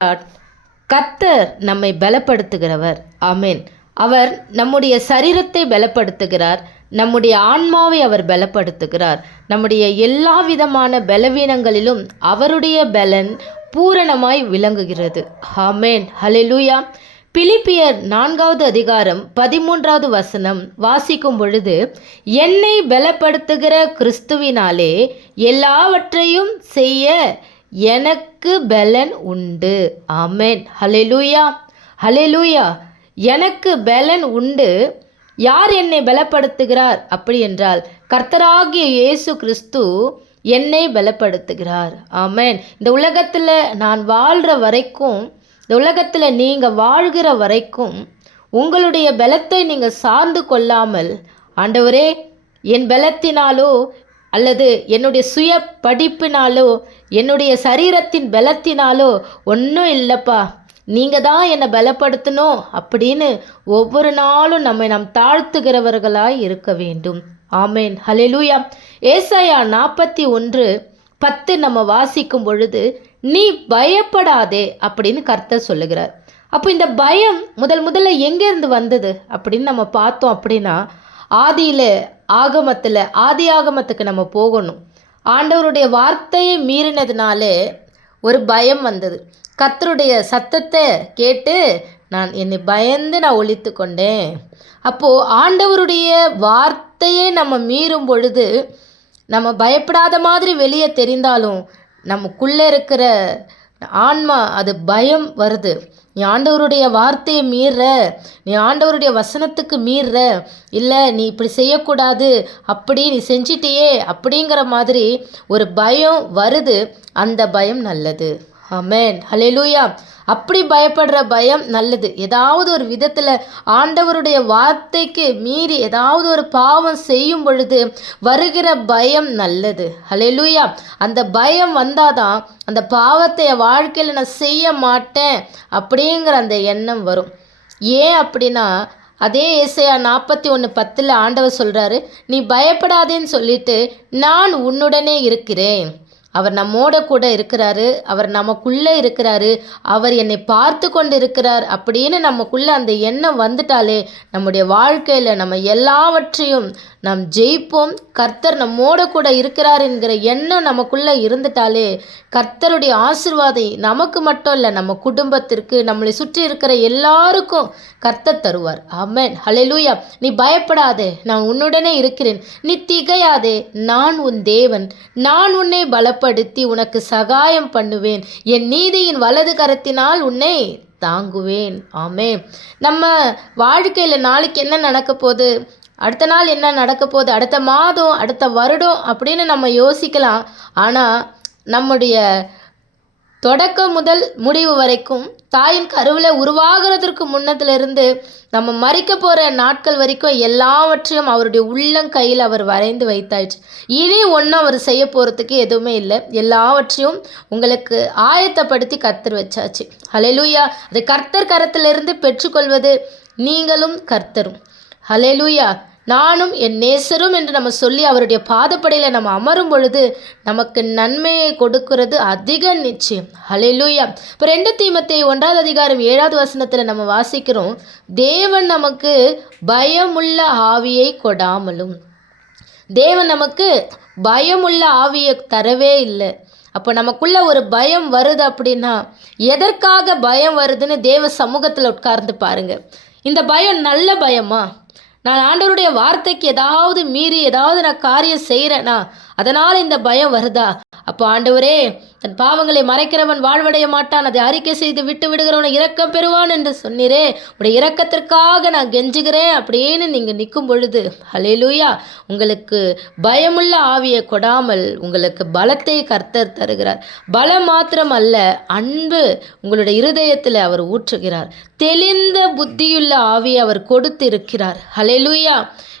கர்த்தர் நம்மை பலப்படுத்துகிறவர். ஆமென். அவர் நம்முடைய சரீரத்தை பலப்படுத்துகிறார், நம்முடைய ஆன்மாவை அவர் பலப்படுத்துகிறார். நம்முடைய எல்லா விதமான பலவீனங்களிலும் அவருடைய பலன் பூரணமாய் விளங்குகிறது. ஆமென். ஹல்லேலூயா. பிலிப்பியர் 4வது அதிகாரம் 13வது வசனம் வாசிக்கும் பொழுது, என்னை பலப்படுத்துகிற கிறிஸ்துவினாலே எல்லாவற்றையும் செய்ய எனக்கு பலன் உண்டு. ஆமென். ஹல்லேலூயா, ஹல்லேலூயா. எனக்கு பலன் உண்டு. யார் என்னை பலப்படுத்துகிறார் அப்படி என்றால் கர்த்தராகிய இயேசு கிறிஸ்து என்னை பலப்படுத்துகிறார். ஆமென். இந்த உலகத்தில் நான் வாழ்கிற வரைக்கும், இந்த உலகத்தில் நீங்கள் வாழ்கிற வரைக்கும் உங்களுடைய பலத்தை நீங்கள் சார்ந்து கொள்ளாமல், ஆண்டவரே என் பலத்தினாலோ அல்லது என்னுடைய சுய படிப்பினாலோ என்னுடைய சரீரத்தின் பலத்தினாலோ ஒன்றும் இல்லைப்பா, நீங்கள் தான் என்னை பலப்படுத்தணும் அப்படின்னு ஒவ்வொரு நாளும் நாம் தாழ்த்துகிறவர்களாய் இருக்க வேண்டும். ஆமென். ஹல்லேலூயா. ஏசாயா 41:10 நம்ம வாசிக்கும் பொழுது, நீ பயப்படாதே அப்படின்னு கர்த்தர் சொல்லுகிறார். அப்போ இந்த பயம் முதல்ல எங்கேருந்து வந்தது அப்படின்னு நம்ம பார்த்தோம் அப்படின்னா, ஆதி ஆகமத்துக்கு நம்ம போகணும். ஆண்டவருடைய வார்த்தையை மீறினதுனாலே ஒரு பயம் வந்தது. கர்த்தருடைய சத்தத்தை கேட்டு என்னை பயந்து நான் ஒளித்து கொண்டேன். அப்போது ஆண்டவருடைய வார்த்தையை நம்ம மீறும் பொழுது நம்ம பயப்படாத மாதிரி வெளியே தெரிந்தாலும் நமக்குள்ளே இருக்கிற ஆன்மா அது பயம் வருது. நீ ஆண்டவருடைய வார்த்தையை மீறுற, நீ ஆண்டவருடைய வசனத்துக்கு மீறுற, இல்லை நீ இப்படி செய்யக்கூடாது, அப்படி நீ செஞ்சிட்டியே அப்படிங்கிற மாதிரி ஒரு பயம் வருது. அந்த பயம் நல்லது. ஆமென். ஹல்லேலூயா. அப்படி பயப்படுற பயம் நல்லது. ஏதாவது ஒரு விதத்தில் ஆண்டவருடைய வார்த்தைக்கு மீறி ஏதாவது ஒரு பாவம் செய்யும் பொழுது வருகிற பயம் நல்லது. ஹல்லேலூயா. அந்த பயம் வந்தாதான் அந்த பாவத்தை என் வாழ்க்கையில் நான் செய்ய மாட்டேன் அப்படிங்கிற அந்த எண்ணம் வரும். ஏன் அப்படின்னா, அதே ஏசாயா 41:10 ஆண்டவர் சொல்கிறாரு, நீ பயப்படாதேன்னு சொல்லிட்டு நான் உன்னுடனே இருக்கிறேன். அவர் நம்மோட கூட இருக்கிறாரு, அவர் நமக்குள்ளே இருக்கிறாரு, அவர் என்னை பார்த்து கொண்டு இருக்கிறார் அப்படின்னு நமக்குள்ளே அந்த எண்ணம் வந்துட்டாலே நம்முடைய வாழ்க்கையில் நம்ம எல்லாவற்றையும் நாம் ஜெயிப்போம். கர்த்தர் நம்மோட கூட இருக்கிறார் என்கிற எண்ணம் நமக்குள்ளே இருந்துட்டாலே கர்த்தருடைய ஆசீர்வாதம் நமக்கு மட்டும் இல்லை, நம்ம குடும்பத்திற்கு, நம்மளை சுற்றி இருக்கிற எல்லாருக்கும் கர்த்தர் தருவார். ஆமென். ஹல்லேலூயா. நீ பயப்படாதே, நான் உன்னுடனே இருக்கிறேன். நீ திகையாதே, நான் உன் தேவன். நான் உன்னை பலப்படுத்தி உனக்கு சகாயம் பண்ணுவேன். என் நீதியின் வலது கரத்தினால் உன்னை தாங்குவேன். ஆமென். நம்ம வாழ்க்கையில் நாளைக்கு என்ன நடக்க போகுது, அடுத்த நாள் என்ன நடக்க போகுது, அடுத்த மாதம், அடுத்த வருடம் அப்படின்னு நம்ம யோசிக்கலாம். ஆனால் நம்முடைய தொடக்கம் முதல் முடிவு வரைக்கும், தாயின் கருவில் உருவாகிறதுக்கு முன்னத்திலிருந்து நம்ம மறிக்க போகிற நாட்கள் வரைக்கும் எல்லாவற்றையும் அவருடைய உள்ளங்கையில் அவர் வரைந்து வைத்தாயிடுச்சு. இனி ஒன்றும் அவர் செய்ய போகிறதுக்கு எதுவுமே இல்லை. எல்லாவற்றையும் உங்களுக்கு ஆயத்தப்படுத்தி கர்த்தர் வச்சாச்சு. ஹல்லேலூயா. அது கர்த்தர் கரத்திலிருந்து பெற்றுக்கொள்வது நீங்களும் கர்த்தரும். ஹல்லேலூயா. நானும் என் நேசரும் என்று நம்ம சொல்லி அவருடைய பாதப்படையில் நம்ம அமரும் பொழுது நமக்கு நன்மையை கொடுக்கிறது அதிக நிச்சயம். ஹல்லேலூயா. இப்போ 2 தீமோத்தேயு 1வது அதிகாரம் 7வது வசனத்தில் நம்ம வாசிக்கிறோம், தேவன் நமக்கு பயமுள்ள ஆவியை கொடாமலும். தேவன் நமக்கு பயமுள்ள ஆவியை தரவே இல்லை. அப்போ நமக்குள்ள ஒரு பயம் வருது அப்படின்னா, எதற்காக பயம் வருதுன்னு தேவ சமூகத்தில் உட்கார்ந்து பாருங்க. இந்த பயம் நல்ல பயமா? நான் ஆண்டவருடைய வார்த்தைக்கு ஏதாவது மீறி ஏதாவது நான் காரியம் செய்கிறேனா, அதனால் இந்த பயம் வருதா? அப்போ ஆண்டவரே, தன் பாவங்களை மறைக்கிறவன் வாழ்வடைய மாட்டான், அதை அறிக்கை செய்து விட்டு விடுகிறவனை இரக்கம் பெறுவான் என்று சொன்னீரே, உடைய இரக்கத்திற்காக நான் கெஞ்சுகிறேன் அப்படின்னு நீங்கள் நிற்கும் பொழுது, ஹல்லேலூயா, உங்களுக்கு பயமுள்ள ஆவியை கொடாமல் உங்களுக்கு பலத்தை கர்த்தர் தருகிறார். பலம் மாத்திரம் அல்ல, அன்பு உங்களுடைய இருதயத்தில் அவர் ஊற்றுகிறார். தெளிந்த புத்தியுள்ள ஆவியை அவர் கொடுத்து இருக்கிறார். ஹல்லேலூயா.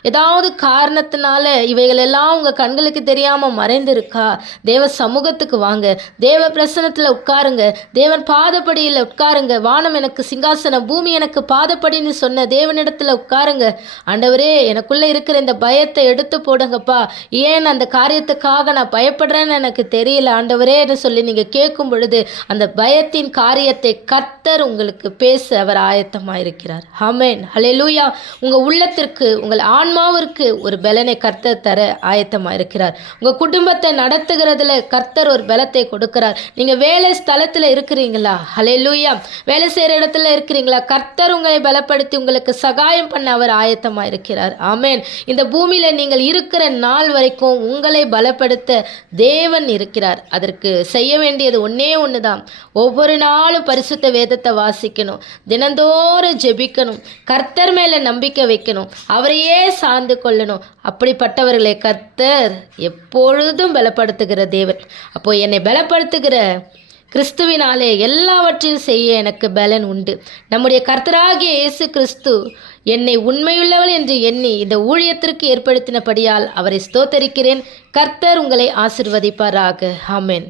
ஏதாவது காரணத்தினால இவைகள் எல்லாம் உங்கள் கண்களுக்கு தெரியாமல் மறைந்திருக்கா? தேவ சமூகத்துக்கு வாங்க, தேவ பிரசனத்தில் உட்காருங்க, தேவன் பாதப்படியில் உட்காருங்க. வானம் எனக்கு சிங்காசனம், பூமி எனக்கு பாதப்படின்னு சொன்ன தேவனிடத்தில் உட்காருங்க. ஆண்டவரே, எனக்குள்ளே இருக்கிற இந்த பயத்தை எடுத்து போடுங்கப்பா. ஏன் அந்த காரியத்துக்காக நான் பயப்படுறேன்னு எனக்கு தெரியல ஆண்டவரேன்னு சொல்லி நீங்கள் கேட்கும் பொழுது அந்த பயத்தின் காரியத்தை கர்த்தர் உங்களுக்கு பேச அவர் ஆயத்தமாக இருக்கிறார். ஆமென், ஹல்லேலூயா. உங்கள் உள்ளத்திற்கு, உங்கள் ஆன்மாவிற்கு ஒரு பலனை கர்த்தர் தர ஆயத்தமாக இருக்கிறார். உங்கள் குடும்பத்தை நடத்துகிறதுல கர்த்தர் ஒரு பலத்தை கொடுக்கிறார். நீங்கள் வேலை ஸ்தலத்தில் இருக்கிறீங்களா? ஹல்லேலூயா. வேலை செய்கிற இடத்துல இருக்கிறீங்களா? கர்த்தர் உங்களை பலப்படுத்தி உங்களுக்கு சகாயம் பண்ண அவர் ஆயத்தமாக இருக்கிறார். ஆமென். இந்த பூமியில் நீங்கள் இருக்கிற நாள் வரைக்கும் உங்களை பலப்படுத்த தேவன் இருக்கிறார். அதற்கு செய்ய வேண்டியது ஒன்றே ஒன்று தான். ஒவ்வொரு நாளும் பரிசுத்த வேதத்தை வாசிக்கணும், தினந்தோறும் ஜெபிக்கணும், கர்த்தர் மேலே நம்பிக்கை வைக்கணும், அவரையே சார்ந்து கொள்ளணும். அப்படிப்பட்டவர்களை கர்த்தர் எப்பொழுதும் பலப்படுத்துகிற தேவன். அப்போ என்னை பலப்படுத்துகிற கிறிஸ்துவினாலே எல்லாவற்றையும் செய்ய எனக்கு பலன் உண்டு. நம்முடைய கர்த்தராகிய இயேசு கிறிஸ்து என்னை உண்மையுள்ளவள் என்று எண்ணி இந்த ஊழியத்திற்கு ஏற்படுத்தினபடியால் அவரை ஸ்தோத்தரிக்கிறேன். கர்த்தர் உங்களை ஆசிர்வதிப்பாராக. ஆமென்.